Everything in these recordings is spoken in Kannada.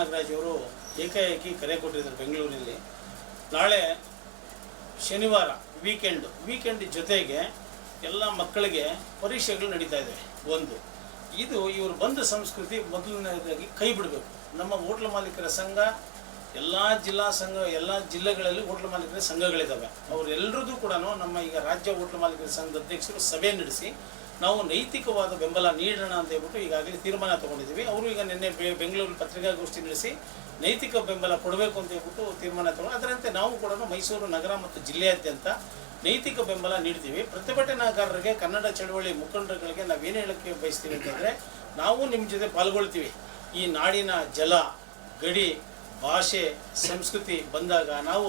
ನಾಗರಾಜ್ ಅವರು ಏಕಾಏಕಿ ಕರೆ ಕೊಟ್ಟಿದ್ದಾರೆ ಬೆಂಗಳೂರಿನಲ್ಲಿ. ನಾಳೆ ಶನಿವಾರ ವೀಕೆಂಡ್ ವೀಕೆಂಡ್ ಜೊತೆಗೆ ಎಲ್ಲ ಮಕ್ಕಳಿಗೆ ಪರೀಕ್ಷೆಗಳು ನಡೀತಾ ಇದೆ. ಒಂದು, ಇದು ಇವರು ಬಂದ ಸಂಸ್ಕೃತಿ ಮೊದಲನೇದಾಗಿ ಕೈ ಬಿಡಬೇಕು. ನಮ್ಮ ಹೋಟ್ಲ ಮಾಲೀಕರ ಸಂಘ, ಎಲ್ಲ ಜಿಲ್ಲಾ ಸಂಘ, ಎಲ್ಲ ಜಿಲ್ಲೆಗಳಲ್ಲಿ ಹೋಟ್ಲ ಮಾಲೀಕರ ಸಂಘಗಳಿದ್ದಾವೆ ಅವರೆಲ್ಲರದ್ದು ಕೂಡ ನಮ್ಮ ಈಗ ರಾಜ್ಯ ಹೋಟ್ಲ ಮಾಲೀಕರ ಸಂಘದ ಅಧ್ಯಕ್ಷರು ಸಭೆ ನಡೆಸಿ ನಾವು ನೈತಿಕವಾದ ಬೆಂಬಲ ನೀಡೋಣ ಅಂತ ಹೇಳ್ಬಿಟ್ಟು ಈಗಾಗಲೇ ತೀರ್ಮಾನ ತಗೊಂಡಿದ್ದೀವಿ. ಅವರು ಈಗ ನಿನ್ನೆ ಬೆಂಗಳೂರು ಪತ್ರಿಕಾಗೋಷ್ಠಿ ನಡೆಸಿ ನೈತಿಕ ಬೆಂಬಲ ಕೊಡಬೇಕು ಅಂತ ಹೇಳ್ಬಿಟ್ಟು ತೀರ್ಮಾನ ತಗೊಂಡು ಅದರಂತೆ ನಾವು ಕೂಡ ಮೈಸೂರು ನಗರ ಮತ್ತು ಜಿಲ್ಲೆಯಾದ್ಯಂತ ನೈತಿಕ ಬೆಂಬಲ ನೀಡ್ತೀವಿ. ಪ್ರತಿಭಟನಾಕಾರರಿಗೆ ಕನ್ನಡ ಚಳವಳಿ ಮುಖಂಡರುಗಳಿಗೆ ನಾವೇನು ಹೇಳಕ್ಕೆ ಬಯಸ್ತೀವಿ ಅಂತಂದರೆ ನಾವು ನಿಮ್ಮ ಜೊತೆ ಪಾಲ್ಗೊಳ್ತೀವಿ. ಈ ನಾಡಿನ ಜಲ, ಗಡಿ ಭಾಷೆ, ಸಂಸ್ಕೃತಿ ಬಂದಾಗ ನಾವು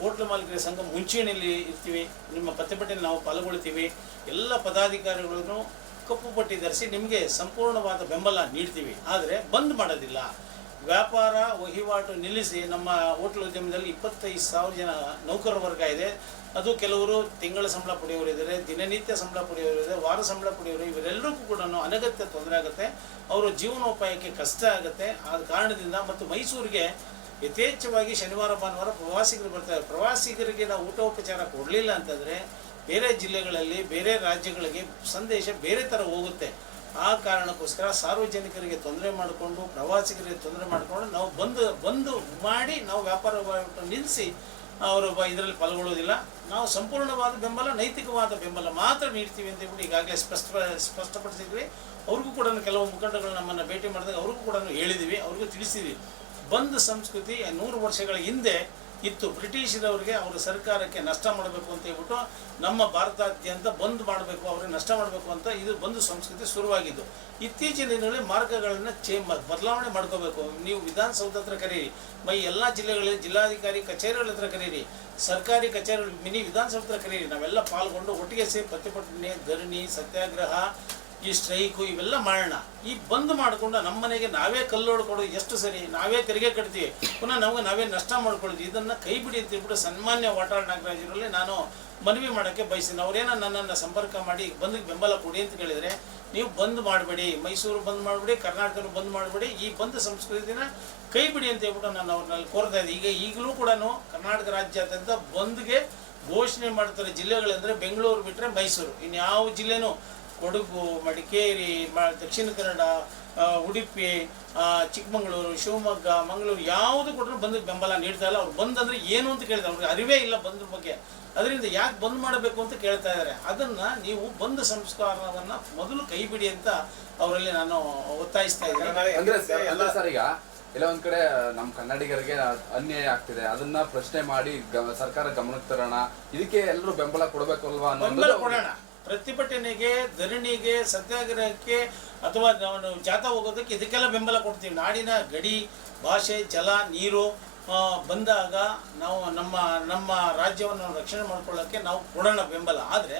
ಹೋಟ್ಲು ಮಾಲೀಕರ ಸಂಘ ಮುಂಚೂಣಿಯಲ್ಲಿ ಇರ್ತೀವಿ, ನಿಮ್ಮ ಪ್ರತಿಭಟನೆ ನಾವು ಪಾಲ್ಗೊಳ್ತೀವಿ, ಎಲ್ಲ ಪದಾಧಿಕಾರಿಗಳನ್ನು ಕಪ್ಪು ಪಟ್ಟಿ ಧರಿಸಿ ನಿಮಗೆ ಸಂಪೂರ್ಣವಾದ ಬೆಂಬಲ ನೀಡ್ತೀವಿ. ಆದರೆ ಬಂದ್ ಮಾಡೋದಿಲ್ಲ. ವ್ಯಾಪಾರ ವಹಿವಾಟು ನಿಲ್ಲಿಸಿ ನಮ್ಮ ಹೋಟೆಲ್ ಉದ್ಯಮದಲ್ಲಿ ಇಪ್ಪತ್ತೈದು ಸಾವಿರ ಜನ ನೌಕರ ವರ್ಗ ಇದೆ. ಅದು ಕೆಲವರು ತಿಂಗಳ ಸಂಬಳ ಪಡೆಯೋರು ದಿನನಿತ್ಯ ಸಂಬಳ ಪಡೆಯೋರು ವಾರ ಸಂಬಳ ಪಡೆಯೋರು ಇವರೆಲ್ಲರಿಗೂ ಕೂಡ ಅನಗತ್ಯ ತೊಂದರೆ ಆಗುತ್ತೆ. ಅವರ ಜೀವನೋಪಾಯಕ್ಕೆ ಕಷ್ಟ ಆಗುತ್ತೆ. ಆದ ಕಾರಣದಿಂದ ಮತ್ತು ಮೈಸೂರಿಗೆ ಯಥೇಚ್ಛವಾಗಿ ಶನಿವಾರ, ಭಾನುವಾರ ಪ್ರವಾಸಿಗರು ಬರ್ತಾರೆ. ಪ್ರವಾಸಿಗರಿಗೆ ನಾವು ಊಟೋಪಚಾರ ಕೊಡಲಿಲ್ಲ ಅಂತಂದರೆ ಬೇರೆ ಜಿಲ್ಲೆಗಳಲ್ಲಿ, ಬೇರೆ ರಾಜ್ಯಗಳಿಗೆ ಸಂದೇಶ ಬೇರೆ ಥರ ಹೋಗುತ್ತೆ. ಆ ಕಾರಣಕ್ಕೋಸ್ಕರ ಸಾರ್ವಜನಿಕರಿಗೆ ತೊಂದರೆ ಮಾಡಿಕೊಂಡು, ಪ್ರವಾಸಿಗರಿಗೆ ತೊಂದರೆ ಮಾಡಿಕೊಂಡು ನಾವು ಬಂದು ಬಂದು ಮಾಡಿ ನಾವು ವ್ಯಾಪಾರ ನಿಲ್ಲಿಸಿ ಅವರು ಇದರಲ್ಲಿ ಪಾಲ್ಗೊಳ್ಳೋದಿಲ್ಲ. ನಾವು ಸಂಪೂರ್ಣವಾದ ಬೆಂಬಲ, ನೈತಿಕವಾದ ಬೆಂಬಲ ಮಾತ್ರ ನೀಡ್ತೀವಿ ಅಂತ ಹೇಳ್ಬಿಟ್ಟು ಈಗಾಗಲೇ ಸ್ಪಷ್ಟ, ಸ್ಪಷ್ಟಪಡಿಸಿದ್ವಿ. ಅವ್ರಿಗೂ ಕೂಡ ಕೆಲವು ಮುಖಂಡಗಳು ನಮ್ಮನ್ನು ಭೇಟಿ ಮಾಡಿದಾಗ ಅವ್ರಿಗೂ ಕೂಡ ಹೇಳಿದ್ದೀವಿ ಅವ್ರಿಗೂ ತಿಳಿಸಿದ್ವಿ. ಬಂದ ಸಂಸ್ಕೃತಿ ನೂರು ವರ್ಷಗಳ ಹಿಂದೆ ಇತ್ತು. ಬ್ರಿಟಿಷರವರಿಗೆ ಅವರ ಸರ್ಕಾರಕ್ಕೆ ನಷ್ಟ ಮಾಡಬೇಕು ಅಂತ ಹೇಳ್ಬಿಟ್ಟು ನಮ್ಮ ಭಾರತಾದ್ಯಂತ ಬಂದ್ ಮಾಡಬೇಕು, ಅವ್ರಿಗೆ ನಷ್ಟ ಮಾಡಬೇಕು ಅಂತ ಇದು ಬಂದು ಸಂಸ್ಕೃತಿ ಶುರುವಾಗಿದ್ದು. ಇತ್ತೀಚಿನ ದಿನಗಳಲ್ಲಿ ಮಾರ್ಗಗಳನ್ನು ಚೇ ಬದಲಾವಣೆ ಮಾಡ್ಕೋಬೇಕು. ನೀವು ವಿಧಾನಸೌಧ ಹತ್ರ ಕರೀರಿ, ಮೈ ಎಲ್ಲ ಜಿಲ್ಲೆಗಳಲ್ಲಿ ಜಿಲ್ಲಾಧಿಕಾರಿ ಕಚೇರಿಗಳ ಹತ್ರ ಕರೀರಿ, ಸರ್ಕಾರಿ ಕಚೇರಿಗಳು ಮಿನಿ ವಿಧಾನಸೌಧ ಹತ್ರ ಕರೀರಿ, ನಾವೆಲ್ಲ ಪಾಲ್ಗೊಂಡು ಒಟ್ಟಿಗೆ ಸೇರಿ ಪ್ರತಿಭಟನೆ, ಧರಣಿ, ಸತ್ಯಾಗ್ರಹ ಈ ಸ್ಟ್ರೈಕು ಇವೆಲ್ಲ ಮಾಡೋಣ ಈ ಬಂದ್ ಮಾಡಿಕೊಂಡು ನಮ್ಮನೆಗೆ ನಾವೇ ಕಲ್ಲೋಡು ಕೊಡೋದು ಎಷ್ಟು ಸರಿ? ನಾವೇ ತೆರಿಗೆ ಕಟ್ತೀವಿ. ಪುನಃ ನಮಗೆ ನಾವೇ ನಷ್ಟ ಮಾಡ್ಕೊಳ್ತೀವಿ. ಇದನ್ನು ಕೈ ಬಿಡಿ ಅಂತ ಹೇಳ್ಬಿಟ್ಟು ಸನ್ಮಾನ್ಯ ವಾಟಾಳ್ ನಾಗರಾಜರಲ್ಲಿ ನಾನು ಮನವಿ ಮಾಡೋಕ್ಕೆ ಬಯಸ್ತೀನಿ. ಅವರೇನೋ ನನ್ನನ್ನು ಸಂಪರ್ಕ ಮಾಡಿ ಬಂದಿಗೆ ಬೆಂಬಲ ಕೊಡಿ ಅಂತ ಕೇಳಿದರೆ, ನೀವು ಬಂದ್ ಮಾಡಬೇಡಿ. ಮೈಸೂರು ಬಂದ್ ಮಾಡಬೇಡಿ, ಕರ್ನಾಟಕನು ಬಂದ್ ಮಾಡಬೇಡಿ. ಈ ಬಂದ್ ಸಂಸ್ಕೃತಿನ ಕೈ ಬಿಡಿ ಅಂತ ಹೇಳ್ಬಿಟ್ಟು ನಾನು ಅವ್ರನ್ನಲ್ಲಿ ಕೋರ್ತಾ ಇದ್ದೆ. ಈಗ ಈಗಲೂ ಕೂಡ ಕರ್ನಾಟಕ ರಾಜ್ಯಾದ್ಯಂತ ಬಂದ್ಗೆ ಘೋಷಣೆ ಮಾಡ್ತಾರೆ ಜಿಲ್ಲೆಗಳೆಂದರೆ ಬೆಂಗಳೂರು ಬಿಟ್ಟರೆ ಮೈಸೂರು. ಇನ್ಯಾವ ಜಿಲ್ಲೆನೂ ಕೊಡಗು ಮಡಿಕೇರಿ ಮ ದಕ್ಷಿಣ ಕನ್ನಡ ಉಡುಪಿ ಚಿಕ್ಕಮಗಳೂರು ಶಿವಮೊಗ್ಗ ಮಂಗಳೂರು ಯಾವುದು ಕೊಟ್ಟರು ಬಂದು ಬೆಂಬಲ ನೀಡ್ತಾ ಇಲ್ಲ. ಅವ್ರು ಬಂದಂದ್ರೆ ಏನು ಅಂತ ಕೇಳಿದ್ರೆ ಅವ್ರಿಗೆ ಅರಿವೇ ಇಲ್ಲ ಬಂದ್ರ ಬಗ್ಗೆ. ಅದರಿಂದ ಯಾಕೆ ಬಂದ್ ಮಾಡಬೇಕು ಅಂತ ಕೇಳ್ತಾ ಇದ್ದಾರೆ ಅದನ್ನ ನೀವು ಬಂದ ಸಂಸ್ಕಾರವನ್ನ ಮೊದಲು ಕೈ ಬಿಡಿ ಅಂತ ಅವರಲ್ಲಿ ನಾನು ಒತ್ತಾಯಿಸ್ತಾ ಇದ್ದೀನಿ. ಅಂದ್ರೆ ಸರ್- ಈಗ ಎಲ್ಲ ಒಂದ್ ಕಡೆ ನಮ್ಮ ಕನ್ನಡಿಗರಿಗೆ ಅನ್ಯಾಯ ಆಗ್ತಿದೆ. ಅದನ್ನ ಪ್ರಶ್ನೆ ಮಾಡಿ ಸರ್ಕಾರ ಗಮನಕ್ಕೆ ತರೋಣ. ಇದಕ್ಕೆ ಎಲ್ಲರೂ ಬೆಂಬಲ ಕೊಡಬೇಕು ಅಲ್ವಾ ಬೆಂಬಲ ಅನ್ನೋದು ಕೊಡೋಣ. ಪ್ರತಿಭಟನೆಗೆ, ಧರಣಿಗೆ, ಸತ್ಯಾಗ್ರಹಕ್ಕೆ ಅಥವಾ ನಾವು ಜಾಥಾ ಹೋಗೋದಕ್ಕೆ ಇದಕ್ಕೆಲ್ಲ ಬೆಂಬಲ ಕೊಡ್ತೀವಿ. ನಾಡಿನ ಗಡಿ, ಭಾಷೆ, ಜಲ, ನೀರು ಬಂದಾಗ ನಾವು ನಮ್ಮ ನಮ್ಮ ರಾಜ್ಯವನ್ನು ರಕ್ಷಣೆ ಮಾಡ್ಕೊಳ್ಳೋಕ್ಕೆ ನಾವು ಕೊಡೋಣ ಬೆಂಬಲ. ಆದರೆ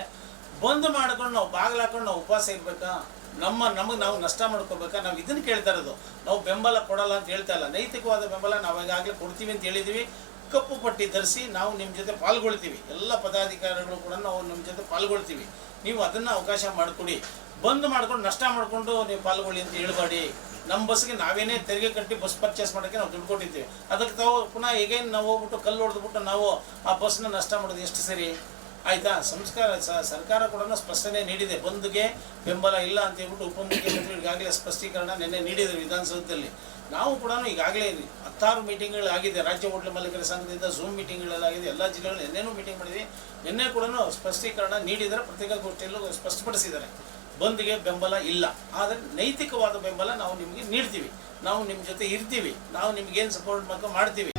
ಬಂದ್ ಮಾಡ್ಕೊಂಡು ನಾವು ಬಾಗಿಲು ಹಾಕೊಂಡು ನಾವು ಉಪವಾಸ ಇರ್ಬೇಕಾ? ನಮ್ಮ, ನಮಗೆ ನಾವು ನಷ್ಟ ಮಾಡ್ಕೋಬೇಕಾ? ನಾವು ಇದನ್ನು ಕೇಳ್ತಾ ಇರೋದು. ನಾವು ಬೆಂಬಲ ಕೊಡಲ್ಲ ಅಂತ ಹೇಳ್ತಾ ಇಲ್ಲ. ನೈತಿಕವಾದ ಬೆಂಬಲ ನಾವು ಈಗಾಗಲೇ ಕೊಡ್ತೀವಿ ಅಂತ ಹೇಳಿದ್ದೀವಿ ಕಪ್ಪು ಪಟ್ಟಿ ಧರಿಸಿ ನಾವು ನಿಮ್ಮ ಜೊತೆ ಪಾಲ್ಗೊಳ್ತೀವಿ. ಎಲ್ಲ ಪದಾಧಿಕಾರಿಗಳು ಕೂಡ ನಾವು ನಿಮ್ಮ ಜೊತೆ ಪಾಲ್ಗೊಳ್ತೀವಿ. ನೀವು ಅದನ್ನು ಅವಕಾಶ ಮಾಡಿಕೊಡಿ. ಬಂದ್ ಮಾಡ್ಕೊಂಡು ನಷ್ಟ ಮಾಡಿಕೊಂಡು ನೀವು ಪಾಲ್ಗೊಳ್ಳಿ ಅಂತ ಹೇಳ್ಬೇಡಿ. ನಮ್ಮ ಬಸ್ಗೆ ನಾವೇನೇ ತೆರಿಗೆ ಕಟ್ಟಿ ಬಸ್ ಪರ್ಚೇಸ್ ಮಾಡೋಕ್ಕೆ ನಾವು ದುಡ್ಡು ಕೊಟ್ಟಿದ್ದೀವಿ. ಅದಕ್ಕೆ ತಾವು ಪುನಃ ಈಗೇನು ನಾವು ಹೋಗ್ಬಿಟ್ಟು ಕಲ್ಲು ಹೊಡೆದ್ಬಿಟ್ಟು ನಾವು ಆ ಬಸ್ನ ನಷ್ಟ ಮಾಡೋದು ಎಷ್ಟು ಸರಿ? ಆಯ್ತಾ? ಸಂಸ್ಕಾರ ಸರ್ಕಾರ ಕೂಡ ಸ್ಪಷ್ಟನೆ ನೀಡಿದೆ. ಬಂದ್ಗೆ ಬೆಂಬಲ ಇಲ್ಲ ಅಂತ ಹೇಳ್ಬಿಟ್ಟು ಉಪಮುಖ್ಯಮಂತ್ರಿ ಈಗಾಗಲೇ ಸ್ಪಷ್ಟೀಕರಣ ನಿನ್ನೆ ನೀಡಿದರು ವಿಧಾನಸೌಧದಲ್ಲಿ. ನಾವು ಕೂಡ ಈಗಾಗಲೇ ಹತ್ತಾರು ಮೀಟಿಂಗ್ಗಳು ಆಗಿದೆ. ರಾಜ್ಯ ಹೋಟ್ಲು ಮಾಲೀಕರ ಸಂಘದಿಂದ ಝೂಮ್ ಮೀಟಿಂಗ್ಗಳಾಗಿದೆ ಎಲ್ಲ ಜಿಲ್ಲೆಗಳಲ್ಲಿ ನಿನ್ನೆನೂ ಮೀಟಿಂಗ್ ಮಾಡಿದ್ವಿ. ನಿನ್ನೆ ಕೂಡ ಸ್ಪಷ್ಟೀಕರಣ ನೀಡಿದರೆ ಪತ್ರಿಕಾಗೋಷ್ಠಿಯಲ್ಲೂ ಸ್ಪಷ್ಟಪಡಿಸಿದ್ದಾರೆ. ಬಂದ್ಗೆ ಬೆಂಬಲ ಇಲ್ಲ. ಆದರೆ ನೈತಿಕವಾದ ಬೆಂಬಲ ನಾವು ನಿಮಗೆ ನೀಡ್ತೀವಿ. ನಾವು ನಿಮ್ಮ ಜೊತೆ ಇರ್ತೀವಿ. ನಾವು ನಿಮ್ಗೇನು ಸಪೋರ್ಟ್ ಮಾಡ್ತೀವಿ.